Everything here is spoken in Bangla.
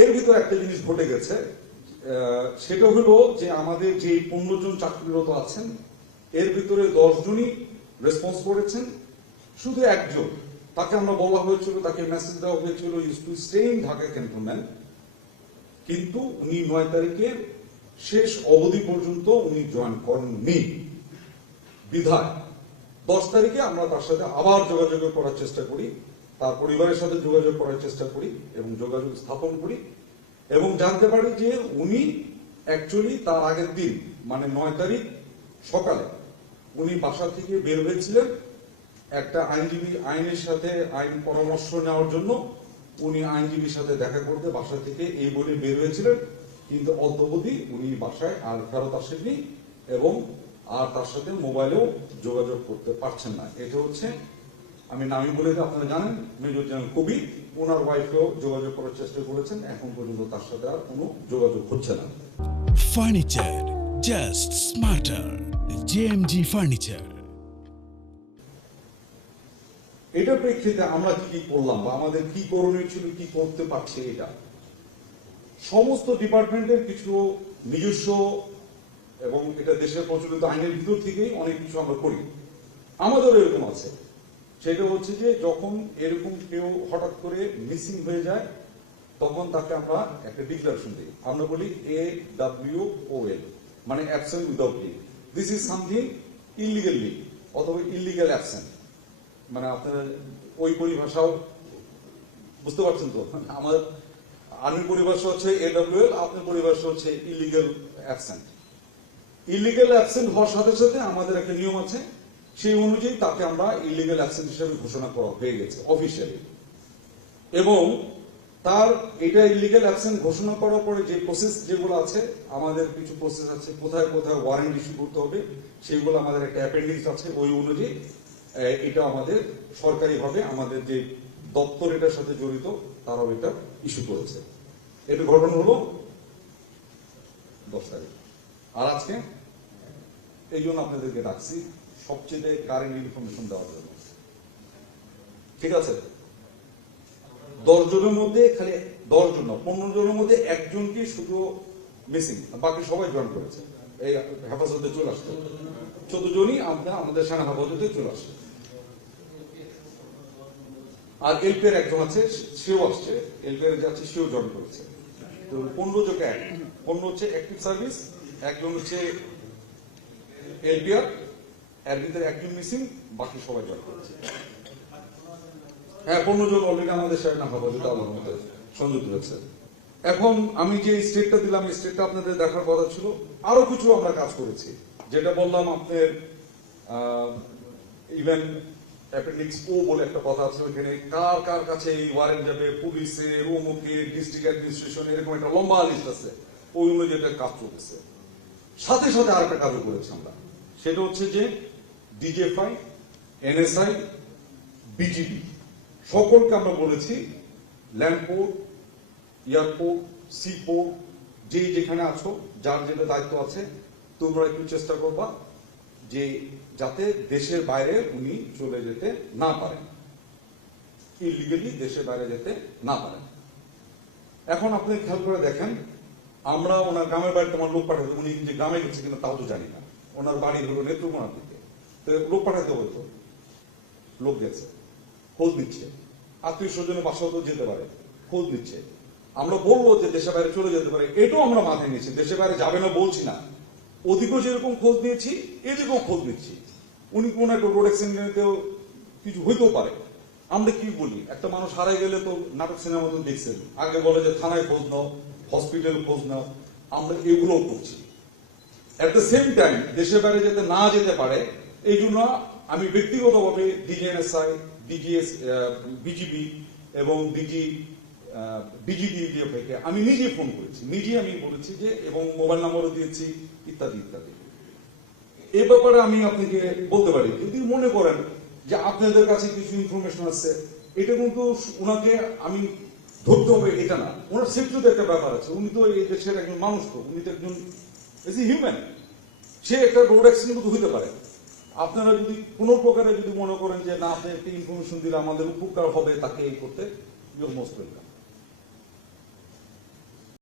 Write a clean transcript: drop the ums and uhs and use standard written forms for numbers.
এর ভিতরে একটা জিনিস ঘটে গেছে, সেটা হলো যে আমাদের যে 15 জন চাকরিরত আছেন এর ভিতরে 10 জনই রেসপন্স করেছেন, শুধু একজন তাকে আমরা বলা হয়েছিল, তাকে মেসেজ দেওয়া হয়েছিল use to stay in Dhaka cantonment, কিন্তু উনি 9 তারিখের শেষ অবধি পর্যন্ত উনি জয়েন করেননি। বিধায় 10 তারিখে আমরা তার সাথে আবার যোগাযোগ করার চেষ্টা করি, তার পরিবারের সাথে যোগাযোগ করার চেষ্টা করি এবং যোগাযোগ স্থাপন করি এবং জানতে পারি যে উনি অ্যাকচুয়ালি তার আগের দিন মানে 9 তারিখ সকালে উনি বাসা থেকে বের হয়েছিলেন একটা আইনজীবী আইনের সাথে আইন পরামর্শ নেওয়ার জন্য। উনি আইনজীবীর সাথে দেখা করতে বাসা থেকে এই বলে বের হয়েছিলেন, কিন্তু অদ্যাবধি উনি বাসায় আর ফেরত আসেননি এবং আর তার সাথে মোবাইলেও যোগাযোগ করতে পারছেন না। এটা হচ্ছে, আমি নামই বলে দিই, আপনারা জানেন মেজর জেনারেল কবি, ওনার ওয়াইফকেও যোগাযোগ করার চেষ্টা করেছেন, এখন পর্যন্ত তার সাথে আর কোনো যোগাযোগ হচ্ছে না। Furniture just smarter, JMG furniture. এটার প্রেক্ষিতে আমরা কি করলাম বা আমাদের কি করণীয় ছিল, কি করতে পারছে, এটা সমস্ত ডিপার্টমেন্টের কিছু নিজস্ব এবং এটা দেশের প্রচলিত আইনের ভিতর থেকেই অনেক কিছু আমরা করি। আমাদেরও এরকম আছে, সেটা হচ্ছে যে যখন এরকম কেউ হঠাৎ করে মিসিং হয়ে যায় তখন তাকে আমরা একটা ডিক্লারেশন দিই, আমরা বলি AWOL, মানে absent without leave. This is something illegal leave অথবা ইলিগাল অ্যাবসেন্ট, মানে আপনারা ওই পরিভাষাও বুঝতে পারছেন তো। আমার আর্মির পরিভাষা হচ্ছে AWOL, আপনার পরিভাষা হচ্ছে ইলিগাল অ্যাবসেন্ট। ইলিগাল অ্যাবসেন্ট হওয়ার সাথে সাথে আমাদের একটা নিয়ম আছে, সেই অনুযায়ী তাকে আমরা ইলিগাল অ্যাবসেন্ট হিসেবে ঘোষণা করা হয়ে গেছে অফিসিয়ালি। এবং তার এটা ইলিগাল অ্যাবসেন্ট ঘোষণা করার পরে যে প্রসেস যেগুলো আছে, আমাদের কিছু প্রসেস আছে, কোথায় কোথায় ওয়ারেন্ট ইস্যু করতে হবে সেগুলো আমাদের একটা অ্যাপেন্ডিক্স আছে, ওই অনুযায়ী এটা আমাদের সরকারিভাবে আমাদের যে দপ্তর এটার সাথে জড়িত তারাও এটা ইস্যু করেছে। এটা ঘটনা হলো 10 তারিখ। আর আজকে এই জন্য আপনাদেরকে ডাকছি সবচেয়ে কারেন্ট ইনফরমেশন দেওয়ার জন্য, ঠিক আছে? 10 জনের মধ্যে খালি 10 জন না, 15 জনের মধ্যে একজনকে শুধু মিসিং, বাকি সবাই জয়েন করেছে, এই হেফাজতে চলে আসছে। 14 জনই আমাদের সেনা হেফাজতে চলে আসছে। আর এলপিআর একজন আছে, সেও আসছে, এলপিআর যাচ্ছে সেও জয়েন করেছে। তো 15 জনকে 15 হচ্ছে অ্যাক্টিভ সার্ভিস, একজন হচ্ছে এলপিআর, এর ভিতরে একজন মিসিং, বাকি সবাই জয়েন করেছে। হ্যাঁ, 15 জন অলরেডি আমাদের সেনা হেফাজতে আল্লাহর মধ্যে সংযুক্ত হয়েছে। এখন আমি যে স্টেটটা দিলাম, এই স্টেটটা আপনাদের দেখার কথা ছিল। আরো কিছু আমরা কাজ করেছি, যেটা বললাম আপনার ইভেন অ্যাপেন্ডিক্স ও বলে একটা কথা আছে, ওইখানে কার কার কাছে এই ওয়ারেন্ট যাবে, পুলিশের, অমুকে, ডিস্ট্রিক্ট অ্যাডমিনিস্ট্রেশন, এরকম একটা লম্বা লিস্ট আছে, ওই অনুযায়ী একটা কাজ চলতেছে। সাথে সাথে আরেকটা কাজও করেছি আমরা, সেটা হচ্ছে যে ডিজিএফআই, এনএসআই, বিজিবি সকলকে আমরা বলেছি ল্যান্ডপোর্ট, এয়ারপোর্ট, সিপোর্ট, যে যেখানে আছো, যার যেটা দায়িত্ব আছে, তোমরা একটু চেষ্টা করবা যে যাতে দেশের বাইরে উনি চলে যেতে না পারেন, ইলিগালি দেশের বাইরে যেতে না পারেন। এখন আপনি খেয়াল করে দেখেন, আমরা ওনার গ্রামের বাড়িতে আমার লোক পাঠাতে, উনি যে গ্রামে গেছে কিনা তাও তো জানি না, ওনার বাড়ি হলো নেত্রকোনার দিকে, তো লোক পাঠাতে হতো, লোক গেছে, খোঁজ নিচ্ছে, আত্মীয় স্বজনের বাসাও তো যেতে পারে, খোঁজ নিচ্ছে। আমরা বলবো যে দেশের বাইরে চলে যেতে পারে, এটাও আমরা মাথায় নিয়েছি, দেশের বাইরে যাবে না বলছি না, ওদিকেও যেরকম খোঁজ নিয়েছি এদিকেও খোঁজ নিচ্ছি। উনি কোন একটা রোড অ্যাক্সিডেন্টেও কিছু হইতেও পারে। আমরা কি বলি, একটা মানুষ হারাই গেলে তো নাটক সিনেমা মতন দেখছেন, আগে বলে যে থানায় খোঁজ নাও, হসপিটাল খোঁজ নাও, আমরা এগুলোও করছি। এট দ্য সেম টাইম দেশের বাইরে যেতে না যেতে পারে, এই জন্য আমি ব্যক্তিগতভাবে ডিজিএনএসআই, বিজিবি এবং বিজিডিএফকে আমি নিজে ফোন করেছি, নিজে আমি বলেছি যে, এবং মোবাইল নাম্বারও দিয়েছি, ইত্যাদি ইত্যাদি। এই ব্যাপারে আমি আপনাকে বলতে পারি, যদি মনে করেন যে আপনাদের কাছে কিছু ইনফরমেশন আছে, এটা কিন্তু ওনাকে আমি ধরতে হবে এটা না, ওনার সেফটিতে একটা ব্যাপার আছে, উনি তো এই দেশের একজন মানুষ, তো উনি তো একজন হিউম্যান, সে একটা রোড অ্যাক্সিডেন্ট কিন্তু হইতে পারে। আপনারা যদি কোনো প্রকারে যদি মনে করেন যে না, আপনি একটা ইনফরমেশন দিলে আমাদের উপকার হবে তাকে এই করতে, ইউর মোস্ট ওয়েলকাম।